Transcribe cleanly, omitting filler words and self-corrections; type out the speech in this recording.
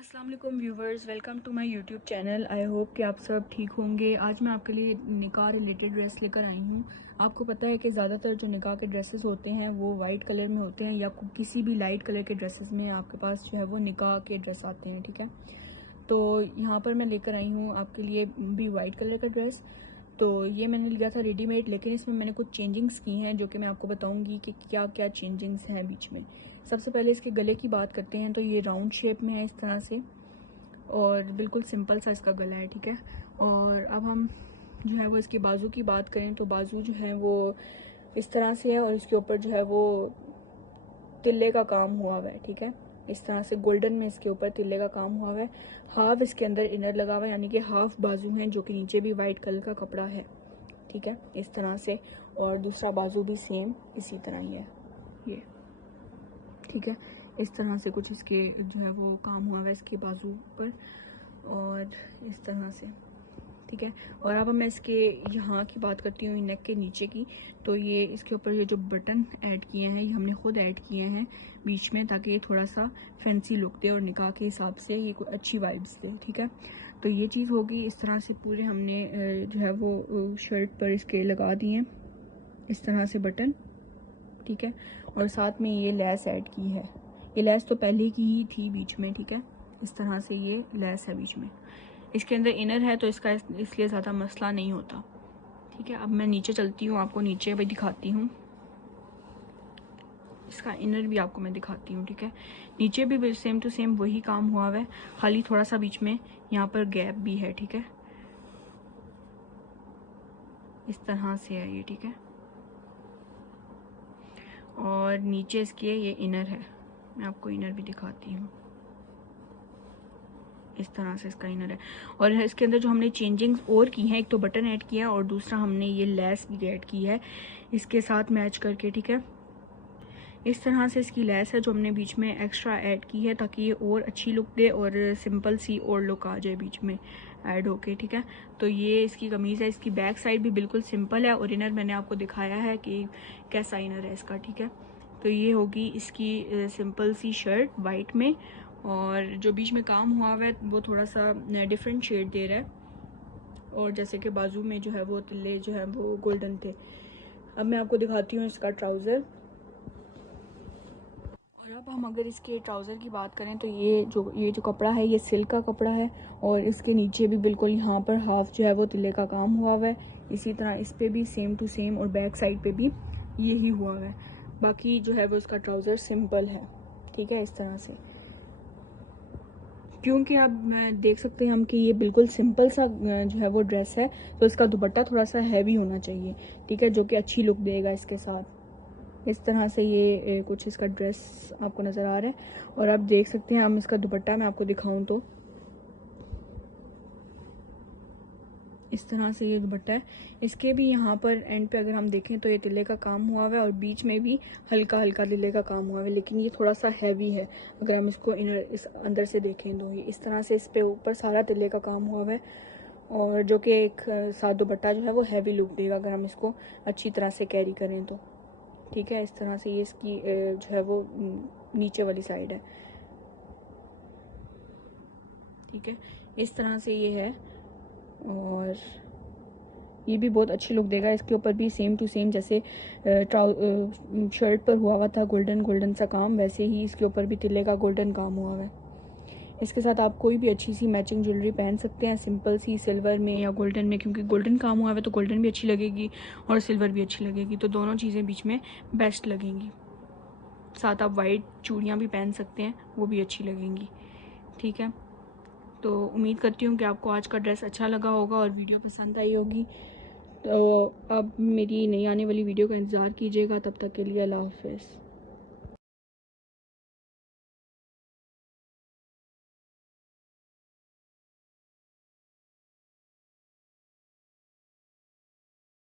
अस्सलाम वालेकुम viewers, welcome to my YouTube channel. I hope कि आप सब ठीक होंगे। आज मैं आपके लिए निकाह रिलेटेड ड्रेस लेकर आई हूँ। आपको पता है कि ज़्यादातर जो निकाह के ड्रेसेस होते हैं वो वाइट कलर में होते हैं या किसी भी लाइट कलर के ड्रेसेस में आपके पास जो है वो निकाह के ड्रेस आते हैं, ठीक है। तो यहाँ पर मैं लेकर आई हूँ आपके लिए भी वाइट कलर का ड्रेस। तो ये मैंने लिया था रेडीमेड, लेकिन इसमें मैंने कुछ चेंजिंग्स की हैं जो कि मैं आपको बताऊंगी कि क्या क्या चेंजिंग्स हैं बीच में। सबसे पहले इसके गले की बात करते हैं। तो ये राउंड शेप में है इस तरह से और बिल्कुल सिंपल सा इसका गला है, ठीक है। और अब हम जो है वो इसकी बाजू की बात करें तो बाजू जो है वो इस तरह से है और इसके ऊपर जो है वो तिल्ले का काम हुआ हुआ है, ठीक है। इस तरह से गोल्डन में इसके ऊपर तिल्ले का काम हुआ हुआ है। हाफ इसके अंदर इनर लगा हुआ है, यानी कि हाफ बाजू है जो कि नीचे भी वाइट कलर का कपड़ा है, ठीक है, इस तरह से। और दूसरा बाजू भी सेम इसी तरह ही है ये, ठीक है। इस तरह से कुछ इसके जो है वो काम हुआ है इसके बाजू पर और इस तरह से, ठीक है। और अब मैं इसके यहाँ की बात करती हूँ नेक के नीचे की। तो ये इसके ऊपर ये जो बटन ऐड किए हैं ये हमने खुद ऐड किए हैं बीच में, ताकि ये थोड़ा सा फैंसी लुक दे और निकाह के हिसाब से ये कोई अच्छी वाइब्स दे, ठीक है। तो ये चीज़ होगी। इस तरह से पूरे हमने जो है वो शर्ट पर इसके लगा दिए हैं इस तरह से बटन, ठीक है। और साथ में ये लेस ऐड की है। ये लेस तो पहले की ही थी बीच में, ठीक है। इस तरह से ये लेस है बीच में। इसके अंदर इनर है तो इसका इसलिए ज़्यादा मसला नहीं होता, ठीक है। अब मैं नीचे चलती हूँ, आपको नीचे भी दिखाती हूँ। इसका इनर भी आपको मैं दिखाती हूँ, ठीक है। नीचे भी सेम टू सेम वही काम हुआ हुआ है, खाली थोड़ा सा बीच में यहाँ पर गैप भी है, ठीक है। इस तरह से है ये, ठीक है। और नीचे इसके ये इनर है, मैं आपको इनर भी दिखाती हूँ। इस तरह से इसका इनर है। और इसके अंदर जो हमने चेंजिंग्स और की हैं, एक तो बटन ऐड किया है और दूसरा हमने ये लेस भी ऐड की है इसके साथ मैच करके, ठीक है। इस तरह से इसकी लेस है जो हमने बीच में एक्स्ट्रा ऐड की है ताकि ये और अच्छी लुक दे और सिंपल सी और लुक आ जाए बीच में ऐड होके, ठीक है। तो ये इसकी कमीज़ है। इसकी बैक साइड भी बिल्कुल सिंपल है और इनर मैंने आपको दिखाया है कि कैसा इनर है इसका, ठीक है। तो ये होगी इसकी सिंपल सी शर्ट वाइट में, और जो बीच में काम हुआ हुआ है वो थोड़ा सा डिफरेंट शेड दे रहा है। और जैसे कि बाजू में जो है वो तिल्ले जो है वो गोल्डन थे। अब मैं आपको दिखाती हूँ इसका ट्राउज़र। और अब हम अगर इसके ट्राउज़र की बात करें तो ये जो कपड़ा है ये सिल्क का कपड़ा है और इसके नीचे भी बिल्कुल यहाँ पर हाफ जो है वो तिल्ले का काम हुआ हुआ है। इसी तरह इस पे भी सेम टू सेम और बैक साइड पे भी यही हुआ हुआ है। बाकी जो है वो इसका ट्राउज़र सिंपल है, ठीक है, इस तरह से। क्योंकि अब मैं देख सकते हैं हम कि ये बिल्कुल सिंपल सा जो है वो ड्रेस है, तो इसका दुपट्टा थोड़ा सा हैवी होना चाहिए, ठीक है, जो कि अच्छी लुक देगा इसके साथ। इस तरह से ये कुछ इसका ड्रेस आपको नज़र आ रहा है। और आप देख सकते हैं हम इसका दुपट्टा मैं आपको दिखाऊं तो इस तरह से ये दुपट्टा है। इसके भी यहाँ पर एंड पे अगर हम देखें तो ये तिल्ले का काम हुआ हुआ है और बीच में भी हल्का हल्का तिल्ले का काम हुआ हुआ है, लेकिन ये थोड़ा सा हैवी है। अगर हम इसको इस अंदर से देखें तो ये इस तरह से इस पे ऊपर सारा तिल्ले का काम हुआ हुआ है, और जो कि एक साथ दुपट्टा जो है वो हैवी लुक देगा अगर हम इसको अच्छी तरह से कैरी करें तो, ठीक है। इस तरह से ये इसकी जो है वो नीचे वाली साइड है, ठीक है। इस तरह से ये है और ये भी बहुत अच्छी लुक देगा। इसके ऊपर भी सेम टू सेम जैसे शर्ट पर हुआ था गोल्डन गोल्डन सा काम, वैसे ही इसके ऊपर भी तिल्ले का गोल्डन काम हुआ है। इसके साथ आप कोई भी अच्छी सी मैचिंग ज्वेलरी पहन सकते हैं, सिंपल सी सिल्वर में या गोल्डन में, क्योंकि गोल्डन काम हुआ है तो गोल्डन भी अच्छी लगेगी और सिल्वर भी अच्छी लगेगी, तो दोनों चीज़ें बीच में बेस्ट लगेंगी। साथ आप वाइट चूड़ियाँ भी पहन सकते हैं, वो भी अच्छी लगेंगी, ठीक है। तो उम्मीद करती हूँ कि आपको आज का ड्रेस अच्छा लगा होगा और वीडियो पसंद आई होगी। तो अब मेरी नई आने वाली वीडियो का इंतज़ार कीजिएगा। तब तक के लिए अल्लाह हाफ़िज़।